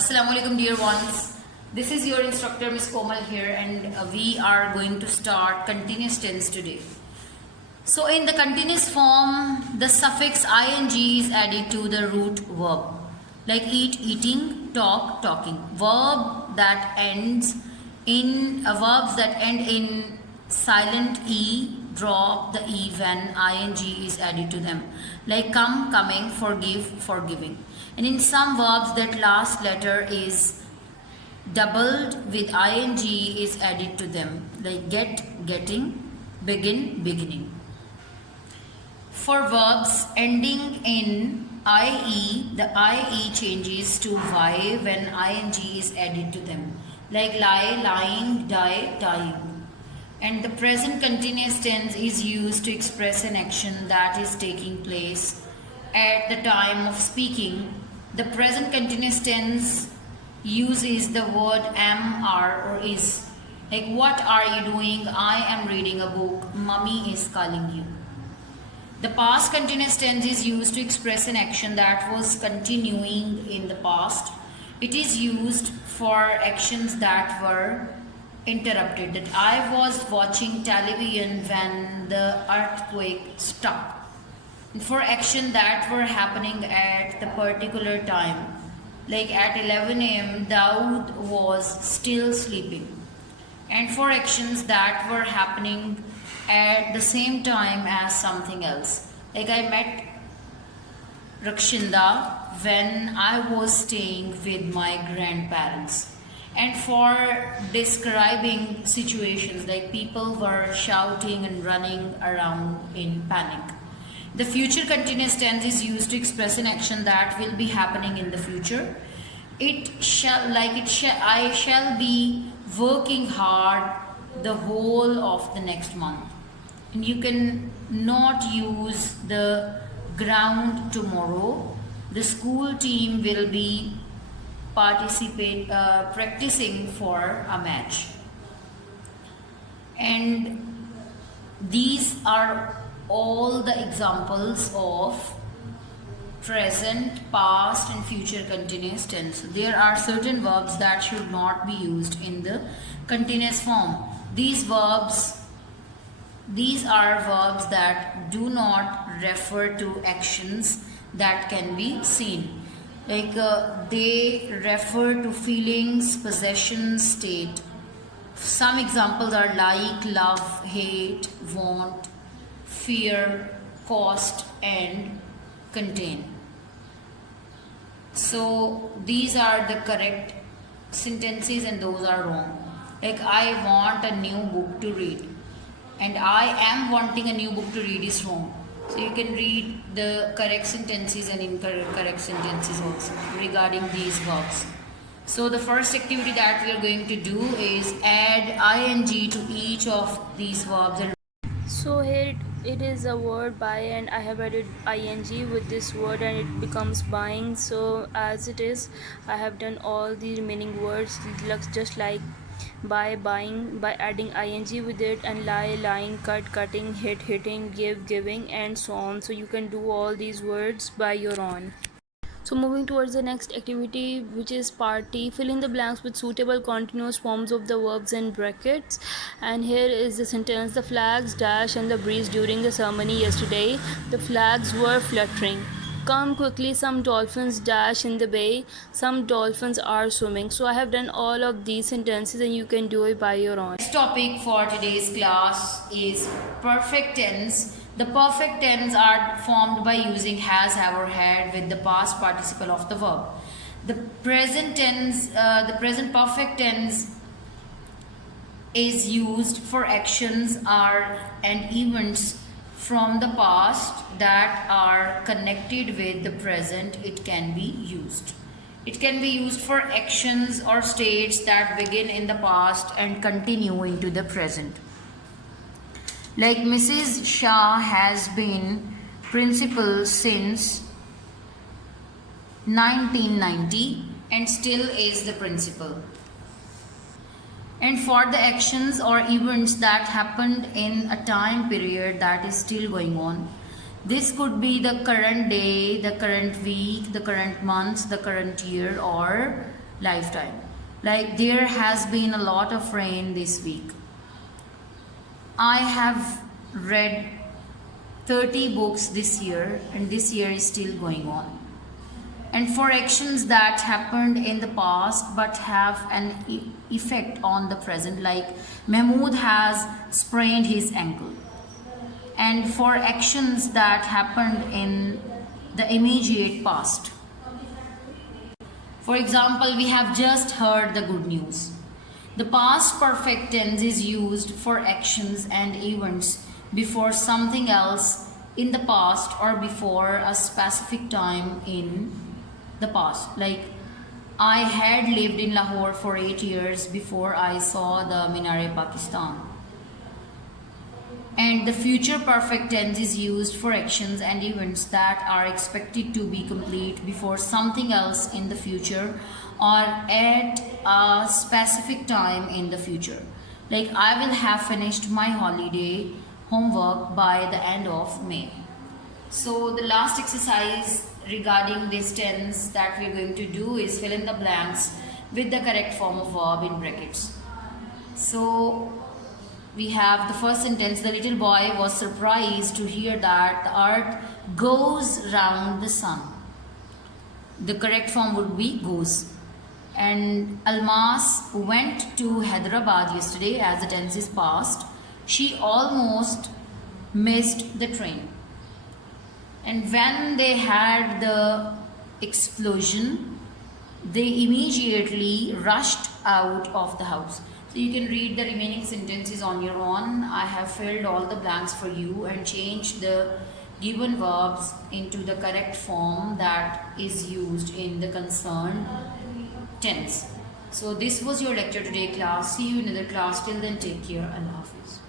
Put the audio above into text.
Assalamu alaikum dear ones. This is your instructor Miss Komal here and we are going to start continuous tense today. So in the continuous form, the suffix ing is added to the root verb. Like eat, eating, talk, talking. Verbs that end in silent e drop the e when ing is added to them. Like come, coming, forgive, forgiving. And in some verbs that last letter is doubled with ing is added to them. Like get, getting, begin, beginning. For verbs ending in ie, the ie changes to y when ing is added to them. Like lie, lying, die, dying. And the present continuous tense is used to express an action that is taking place at the time of speaking. The present continuous tense uses the word am, are, or is. Like what are you doing? I am reading a book. Mummy is calling you. The past continuous tense is used to express an action that was continuing in the past. It is used for actions that were interrupted. That I was watching television when the earthquake struck. And for action that were happening at the particular time. Like at 11 a.m. Daud was still sleeping. And for actions that were happening at the same time as something else. Like I met Rakshinda when I was staying with my grandparents. And for describing situations like people were shouting and running around in panic. The future continuous tense is used to express an action that will be happening in the future. I shall be working hard the whole of the next month. And you can not use the ground tomorrow. The school team will be practicing for a match. And these are all the examples of present, past and future continuous tense. There are certain verbs that should not be used in the continuous form. These are verbs that do not refer to actions that can be seen. Like they refer to feelings, possessions, state. Some examples are like love, hate, want, fear, cost and contain. So these are the correct sentences and those are wrong. Like I want a new book to read and I am wanting a new book to read is wrong. So you can read the correct sentences and incorrect sentences also regarding these verbs. So the first activity that we are going to do is add ing to each of these verbs. So here it is a word buy and I have added ing with this word and it becomes buying. So as it is, I have done all the remaining words just like buy, buying, by adding ing with it, and lie, lying, cut, cutting, hit, hitting, give, giving and so on. So you can do all these words by your own. So moving towards the next activity, which is party. Fill in the blanks with suitable continuous forms of the verbs in brackets. And here is the sentence: the flags dash and the breeze during the ceremony yesterday. The flags were fluttering. Come quickly, some dolphins dash in the bay. Some dolphins are swimming. So I have done all of these sentences and you can do it by your own. Next topic for today's class is perfect tense. The perfect tense are formed by using has, have or had with the past participle of the verb. The present perfect tense is used for actions and events from the past that are connected with the present. It can be used. It can be used for actions or states that begin in the past and continue into the present. Like Mrs. Shah has been principal since 1990 and still is the principal. And for the actions or events that happened in a time period that is still going on, this could be the current day, the current week, the current month, the current year, or lifetime. Like there has been a lot of rain this week. I have read 30 books this year, and this year is still going on. And for actions that happened in the past but have an effect on the present, like Mahmoud has sprained his ankle. And for actions that happened in the immediate past. For example, we have just heard the good news. The past perfect tense is used for actions and events before something else in the past or before a specific time in the past. Like, I had lived in Lahore for 8 years before I saw the Minar-e-Pakistan. And the future perfect tense is used for actions and events that are expected to be complete before something else in the future or at a specific time in the future. Like, I will have finished my holiday homework by the end of May. So the last exercise regarding this tense that we're going to do is fill in the blanks with the correct form of verb in brackets. So we have the first sentence: the little boy was surprised to hear that the earth goes round the sun. The correct form would be goes. And Almas went to Hyderabad yesterday, as the tense is past. She almost missed the train. And when they had the explosion, they immediately rushed out of the house. So you can read the remaining sentences on your own. I have filled all the blanks for you and changed the given verbs into the correct form that is used in the concerned tense. So this was your lecture today, class. See you in another class. Till then, take care. Allah Hafiz.